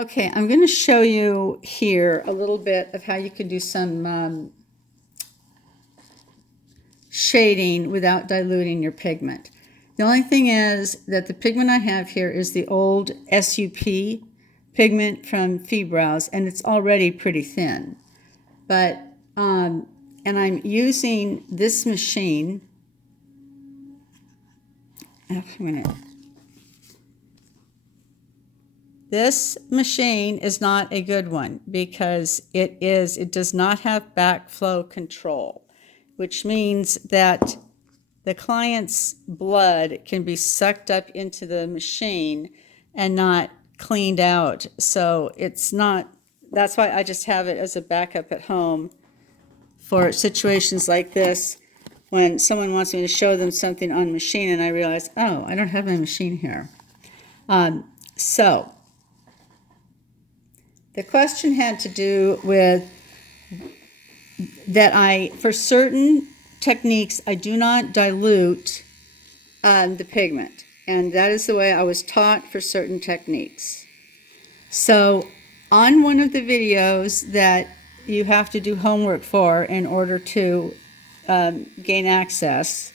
Okay, I'm going to show you here a little bit of how you can do some shading without diluting your pigment. The only thing is that the pigment I have here is the old SUP pigment from Fibrows, and it's already pretty thin. But, and I'm using this machine. Oh, a minute. This machine is not a good one because it does not have backflow control, which means that the client's blood can be sucked up into the machine and not cleaned out. So it's not, that's why I just have it as a backup at home for situations like this when someone wants me to show them something on machine and I realize, oh, I don't have my machine here. So the question had to do with that for certain techniques, I do not dilute the pigment. And that is the way I was taught for certain techniques. So on one of the videos that you have to do homework for in order to gain access,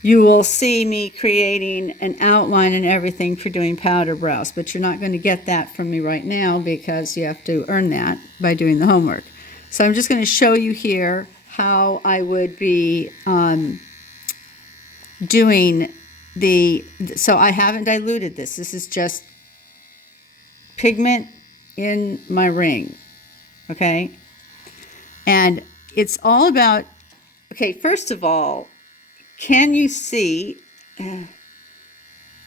you will see me creating an outline and everything for doing powder brows, but you're not going to get that from me right now because you have to earn that by doing the homework. So I'm just going to show you here how I would be doing so I haven't diluted this. This is just pigment in my ring, okay? And it's all about, okay, first of all, can you see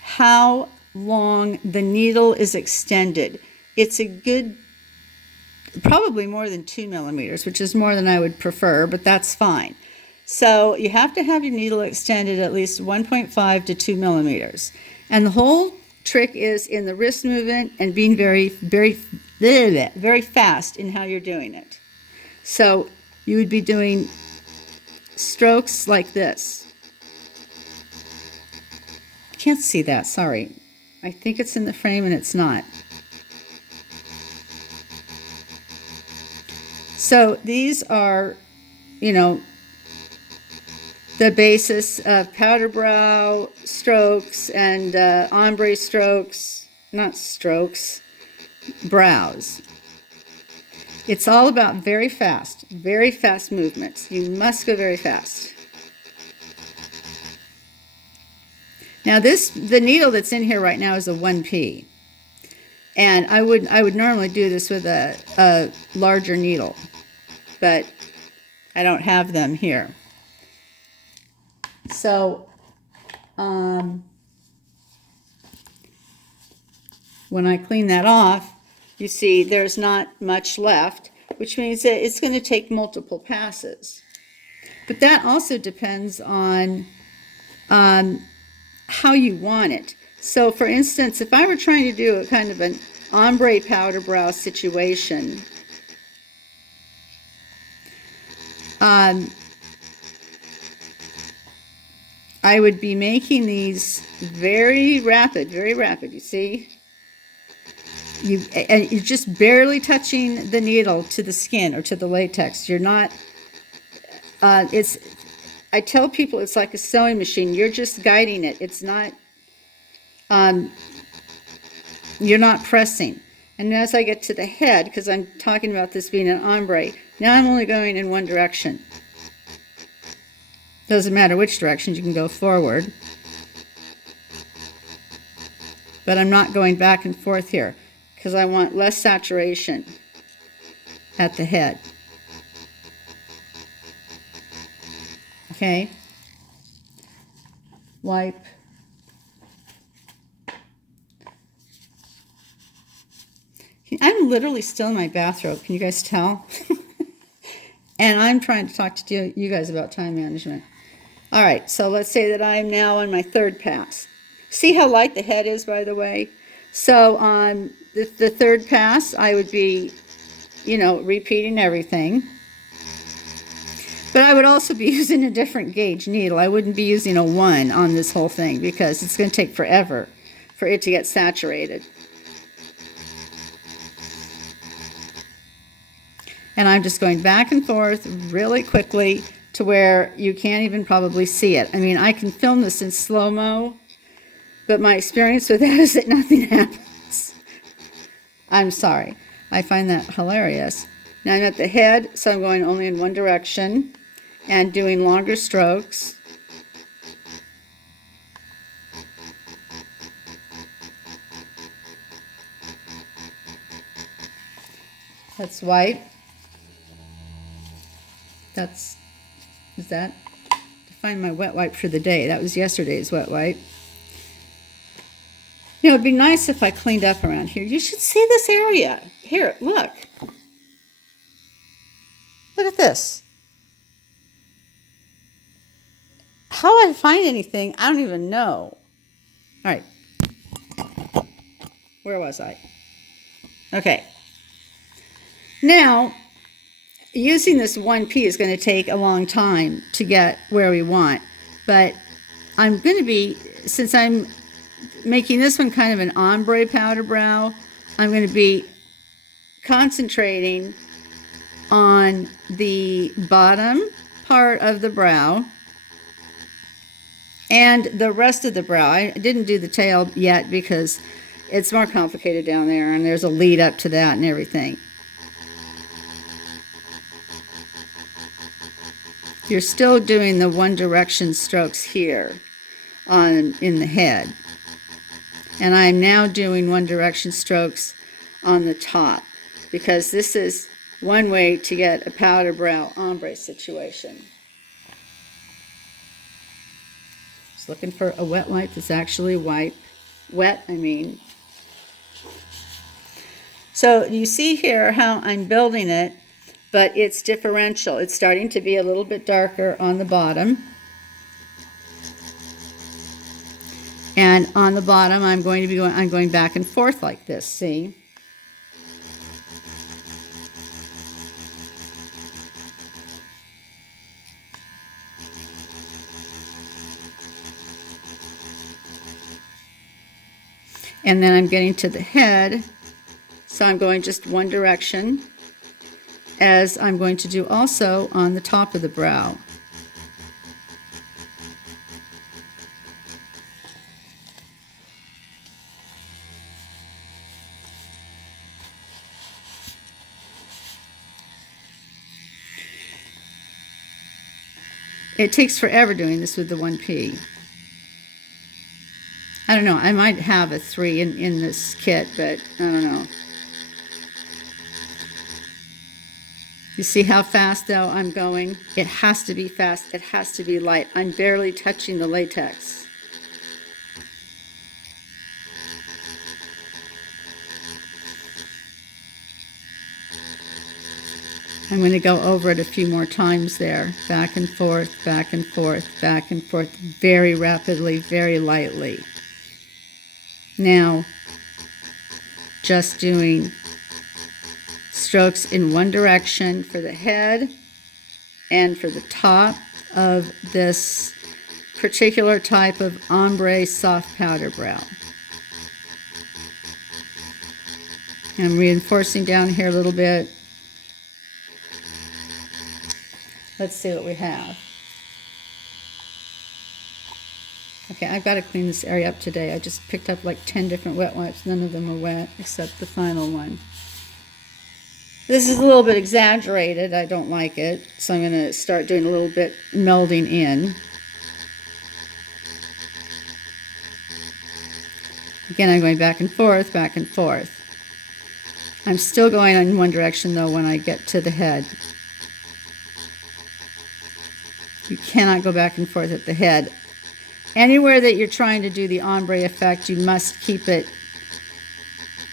how long the needle is extended? It's a good, probably more than 2 millimeters, which is more than I would prefer, but that's fine. So you have to have your needle extended at least 1.5 to 2 millimeters. And the whole trick is in the wrist movement and being very, very, very fast in how you're doing it. So you would be doing strokes like this. Can't see that, sorry. I think it's in the frame and it's not. So these are, you know, the basis of powder brow strokes and ombre strokes, not strokes, brows. It's all about very fast movements. You must go very fast. Now the needle that's in here right now is a 1P. And I would normally do this with a larger needle, but I don't have them here. So when I clean that off, you see there's not much left, which means that it's going to take multiple passes. But that also depends on how you want it. So for instance, if I were trying to do a kind of an ombre powder brow situation, I would be making these very rapid, you see? And you're just barely touching the needle to the skin or to the latex. You're not, I tell people it's like a sewing machine. You're just guiding it. It's not, you're not pressing. And as I get to the head, because I'm talking about this being an ombre, now I'm only going in one direction. Doesn't matter which direction, you can go forward. But I'm not going back and forth here because I want less saturation at the head. Okay? Wipe. I'm literally still in my bathrobe. Can you guys tell? And I'm trying to talk to you guys about time management. All right, so let's say that I'm now on my third pass. See how light the head is, by the way? So on the third pass, I would be, you know, repeating everything. But I would also be using a different gauge needle. I wouldn't be using a 1 on this whole thing because it's going to take forever for it to get saturated. And I'm just going back and forth really quickly to where you can't even probably see it. I mean, I can film this in slow-mo, but my experience with that is that nothing happens. I'm sorry. I find that hilarious. Now I'm at the head, so I'm going only in one direction and doing longer strokes. That's white. Is that? To find my wet wipe for the day. That was yesterday's wet wipe. You know, it'd be nice if I cleaned up around here. You should see this area. Here, look. Look at this. How I find anything, I don't even know. All right. Where was I? Okay. Now, using this 1P is going to take a long time to get where we want. But I'm going to be, since I'm making this one kind of an ombre powder brow, I'm going to be concentrating on the bottom part of the brow and the rest of the brow. I didn't do the tail yet because it's more complicated down there and there's a lead up to that and everything. You're still doing the one direction strokes here in the head. And I'm now doing one direction strokes on the top because this is one way to get a powder brow ombre situation. Just looking for a wet wipe that's actually wet, I mean. So you see here how I'm building it, but it's differential. It's starting to be a little bit darker on the bottom. And on the bottom, I'm going back and forth like this, see? And then I'm getting to the head, so I'm going just one direction, as I'm going to do also on the top of the brow. It takes forever doing this with the 1P. I don't know, I might have a 3 in this kit, but I don't know. You see how fast, though, I'm going? It has to be fast. It has to be light. I'm barely touching the latex. I'm going to go over it a few more times there. Back and forth, back and forth, back and forth. Very rapidly, very lightly. Now, just doing strokes in one direction for the head and for the top of this particular type of ombre soft powder brow. I'm reinforcing down here a little bit. Let's see what we have. Okay, I've got to clean this area up today. I just picked up like 10 different wet wipes. None of them are wet except the final one. This is a little bit exaggerated. I don't like it. So I'm going to start doing a little bit melding in. Again, I'm going back and forth, back and forth. I'm still going in one direction though when I get to the head. You cannot go back and forth at the head. Anywhere that you're trying to do the ombre effect, you must keep it,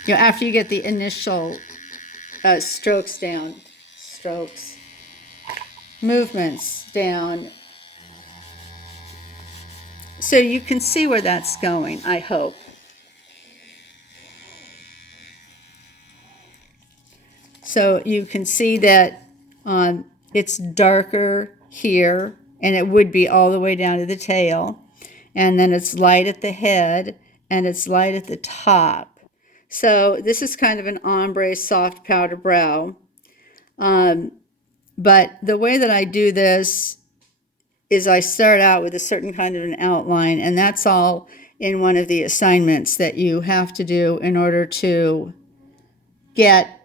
you know, after you get the initial strokes down, movements down. So you can see where that's going, I hope. So you can see that it's darker here, and it would be all the way down to the tail. And then it's light at the head, and it's light at the top. So this is kind of an ombre soft powder brow. But the way that I do this is I start out with a certain kind of an outline, and that's all in one of the assignments that you have to do in order to get,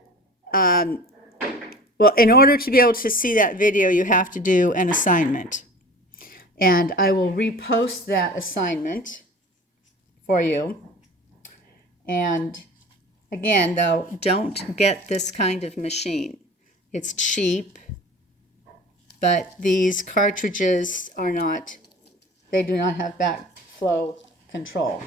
well, in order to be able to see that video, you have to do an assignment. And I will repost that assignment for you. And again, though, don't get this kind of machine. It's cheap, but these cartridges are not, they do not have backflow control.